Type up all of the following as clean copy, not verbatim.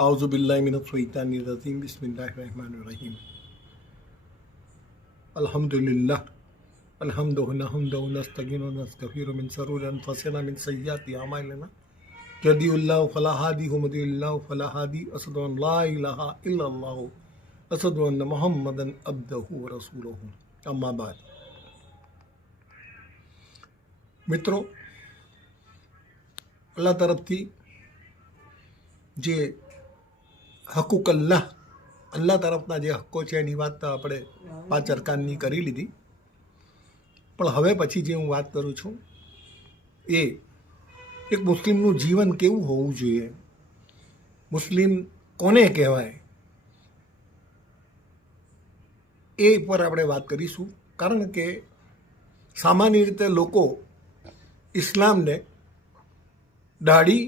आउज़ुबिल्लाहि मिनश्शैतानिर्रजीम बिस्मिल्लाहिर्रहमानिर्रहीम अल्हम्दुलिल्लाह अल्हम्दुलिल्लाह हम्दन नस्तईनु व नस्तगफिरु मिन शुरूरि अनफुसिना मिन सय्यिआति अमालिना यहदिहिल्लाहु फला हादिय व मन युद्लिल फला हादिय अशहदु अन ला इलाहा इल्लल्लाह अशहदु अन्न मुहम्मदन अब्दुहु व रसूलुहु अम्मा बाद। मित्रों, अल्लाह तरफथी जे હકુક અલ્લાહ તરફના જે હક્કો છે એની વાત તો આપણે 5 અરકાનની કરી લીધી, પણ હવે પછી જે હું વાત કરું છું એ એક મુસ્લિમનું જીવન કેવું હોવું જોઈએ, મુસ્લિમ કોને કહેવાય એ પર આપણે વાત કરીશું. કારણ કે સામાન્ય રીતે લોકો ઇસ્લામને દાઢી,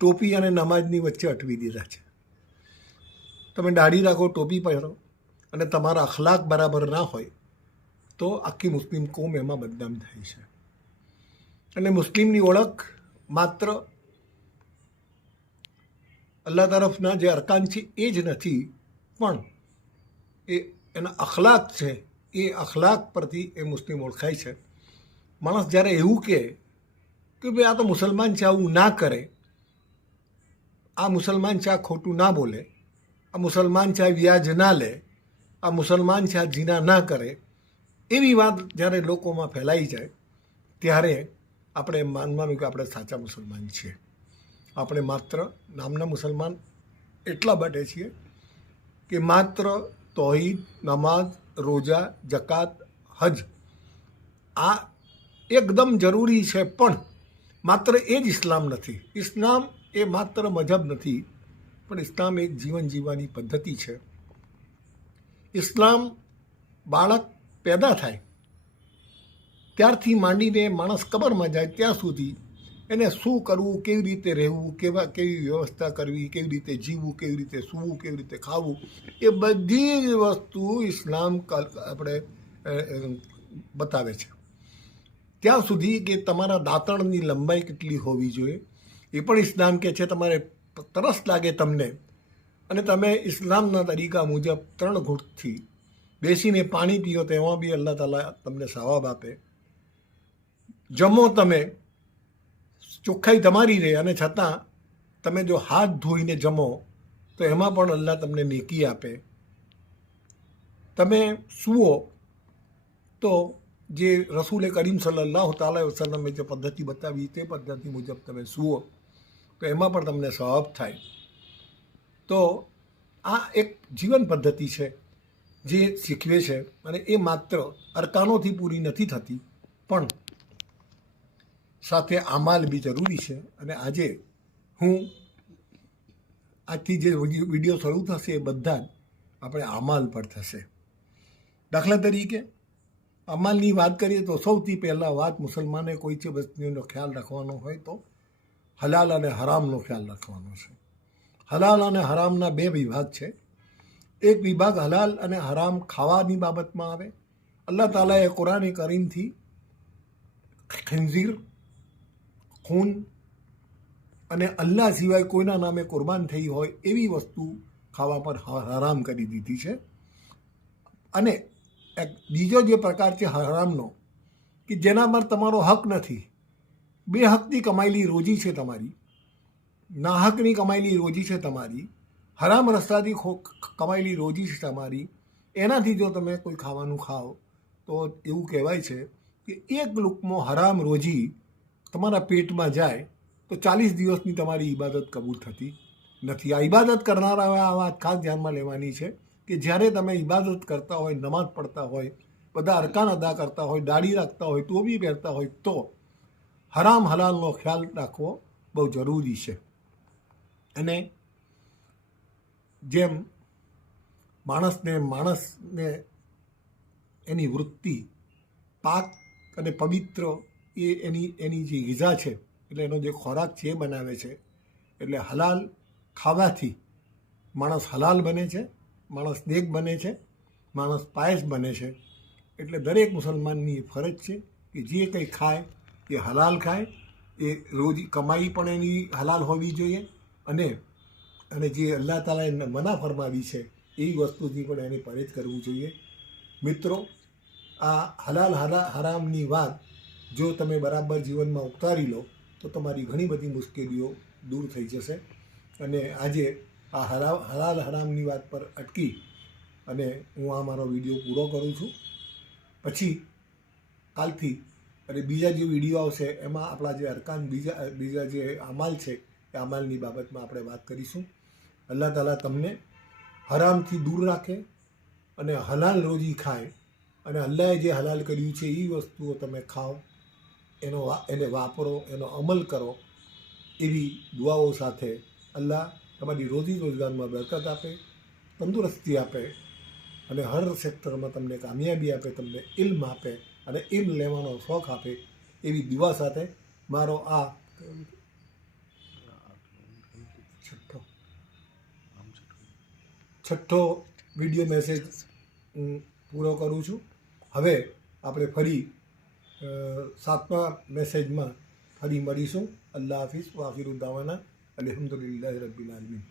ટોપી અને નમાજની વચ્ચે અટવી દીધા છે. તમે દાઢી રાખો, ટોપી પહેરો અને તમારા અખલાક બરાબર ના હોય તો આખી મુસ્લિમ કોમ એમાં બદનામ થાય છે. અને મુસ્લિમની ઓળખ માત્ર અલ્લાહ તરફના જે અરકાન છે એ જ નથી, પણ એ એના અખલાક છે, એ અખલાક પરથી એ મુસ્લિમ ઓળખાય છે. માણસ જ્યારે એવું કહે કે ભાઈ આ તો મુસલમાન છે, આવું ના કરે, આ મુસલમાન છે, આ ખોટું ના બોલે, આ મુસલમાન છે, આ વ્યાજ ના લે, આ મુસલમાન છે, આ જીના ના કરે, એવી વાત જ્યારે લોકોમાં ફેલાઈ જાય ત્યારે આપણે માનવાનું કે આપણે સાચા મુસલમાન છીએ. આપણે માત્ર નામના મુસલમાન એટલા માટે છીએ કે માત્ર તૌહીદ, નમાઝ, રોજા, જકાત, હજ આ એકદમ જરૂરી છે, પણ માત્ર એ જ ઇસ્લામ નથી. ઇસ્લામ એ માત્ર મજહબ નથી, પણ ઇસ્લામ એક જીવન જીવવાની પદ્ધતિ છે. ઇસ્લામ બાળક પેદા થાય ત્યારથી માંડીને માણસ કબરમાં જાય ત્યાં સુધી એને શું કરવું, કેવી રીતે રહેવું, કેવી વ્યવસ્થા કરવી, કેવી રીતે જીવવું, કેવી રીતે સૂવું, કેવી રીતે ખાવું, એ બધી જ વસ્તુ ઇસ્લામ આપણે બતાવે છે. ત્યાં સુધી કે તમારા દાંતણની લંબાઈ કેટલી હોવી જોઈએ એ પણ ઇસ્લામ કહે છે. તમારે તરસ લાગે તમને અને તમે ઇસ્લામના તરીકા મુજબ 3 ઘૂંટથી બેસીને પાણી પીઓ તો એમાં બી અલ્લાહ તાલા તમને સવાબ આપે. જમો તમે, ચોખ્ખાઈ તમારી રહે, અને છતાં તમે જો હાથ ધોઈને જમો તો એમાં પણ અલ્લાહ તમને નેકી આપે. તમે સૂવો તો જે રસૂલે કરીમ સલ્લલ્લાહુ તાલા વસલ્લમે જે પદ્ધતિ બતાવી તે પદ્ધતિ મુજબ તમે સૂવો તો એમાં પણ તમને સવાબ થાય. તો આ એક જીવન પદ્ધતિ છે જે શીખવે છે, અને એ માત્ર અરકાનોથી પૂરી નથી થતી, પણ સાથે અમાલ બી જરૂરી છે. અને આજે આજથી જે વિડીયો શરૂ થશે એ બધા જ આપણે અમાલ પર થશે. દાખલા તરીકે અમાલની વાત કરીએ તો સૌથી પહેલાં વાત મુસલમાને કોઈ છે વસ્તુનો ખ્યાલ રાખવાનો હોય તો હલાલ અને હરામનો ખ્યાલ રાખવાનો છે. હલાલ અને હરામના 2 વિભાગ છે. એક વિભાગ હલાલ અને હરામ ખાવાની બાબતમાં આવે. અલ્લાહ તાલાએ કુરાન કરીમથી ખિંઝીર, ખૂન અને અલ્લાહ સિવાય કોઈના નામે કુરબાન થઈ હોય એવી વસ્તુ ખાવા પર હરામ કરી દીધી છે. અને એક બીજો જે પ્રકાર છે હરામનો, કે જેના પર તમારો હક નથી, બેહકની કમાયેલી રોજી છે તમારી, નાહકની કમાયેલી રોજી છે તમારી, હરામ રસ્તાથી કમાયેલી રોજી છે તમારી, એનાથી જો તમે કોઈ ખાવાનું ખાઓ તો એવું કહેવાય છે કે 1 લુકમો હરામ રોજી તમારા પેટમાં જાય તો 40 દિવસની તમારી ઇબાદત કબૂલ થતી નથી. આ ઇબાદત કરનારાઓએ આ વાત ખાસ ધ્યાનમાં લેવાની છે કે જ્યારે તમે ઇબાદત કરતા હોય, નમાઝ પડતા હોય, બધા અરકાન અદા કરતા હોય, દાઢી રાખતા હોય, ટોપી પહેરતા હોય, તો હરામ હલાલનો ખ્યાલ રાખવો બહુ જરૂરી છે. અને જેમ માણસને એની વૃત્તિ પાક અને પવિત્ર એ એની જે ગિઝા છે, એટલે એનો જે ખોરાક છે એ બનાવે છે. એટલે હલાલ ખાવાથી માણસ હલાલ બને છે, માણસ નેક બને છે, માણસ પાયસ બને છે. એટલે દરેક મુસલમાનની ફરજ છે કે જે કંઈ ખાય એ હલાલ ખાય, એ રોજી કમાઈ પણ એની હલાલ હોવી જોઈએ, અને અને જે અલ્લાહ તાલાએ મના ફરમાવી છે એવી વસ્તુથી પણ એને પરેજ કરવું જોઈએ. મિત્રો, આ હલાલ હરામની વાત જો તમે બરાબર જીવનમાં ઉતારી લો તો તમારી ઘણી બધી મુશ્કેલીઓ દૂર થઈ જશે. અને આજે આ હલાલ હરામની વાત પર અટકી અને હું આ મારો વિડીયો પૂરો કરું છું. પછી કાલથી અને બીજા જે વિડીયો આવશે એમાં આપણા જે અરકાન બીજા જે અમાલ છે એ અમાલની બાબતમાં આપણે વાત કરીશું. અલ્લાહ તાલા તમને હરામથી દૂર રાખે અને હલાલ રોજી ખાય અને અલ્લાહે જે હલાલ કર્યું છે એ વસ્તુઓ તમે ખાઓ, એને વાપરો, એનો અમલ કરો, એવી દુઆઓ સાથે અલ્લાહ તમારી રોજી રોજગારમાં બરકત આપે, તંદુરસ્તી આપે અને હર સેક્ટરમાં તમને કામયાબી આપે, તમને ઇલ્મ આપે અને ઇલ્મ લેવાનો શોખ આપે, એવી દુઆ સાથે મારો આ છઠ્ઠો વિડીયો મેસેજ હું પૂરો કરું છું. હવે આપણે ફરી 7મા મેસેજમાં ફરી મળીશું. અલ્લાહ હાફિઝ. વાફિરુ દાવાના અલ્હમ્દુલિલ્લાહિ રબ્બિલ આલમીન.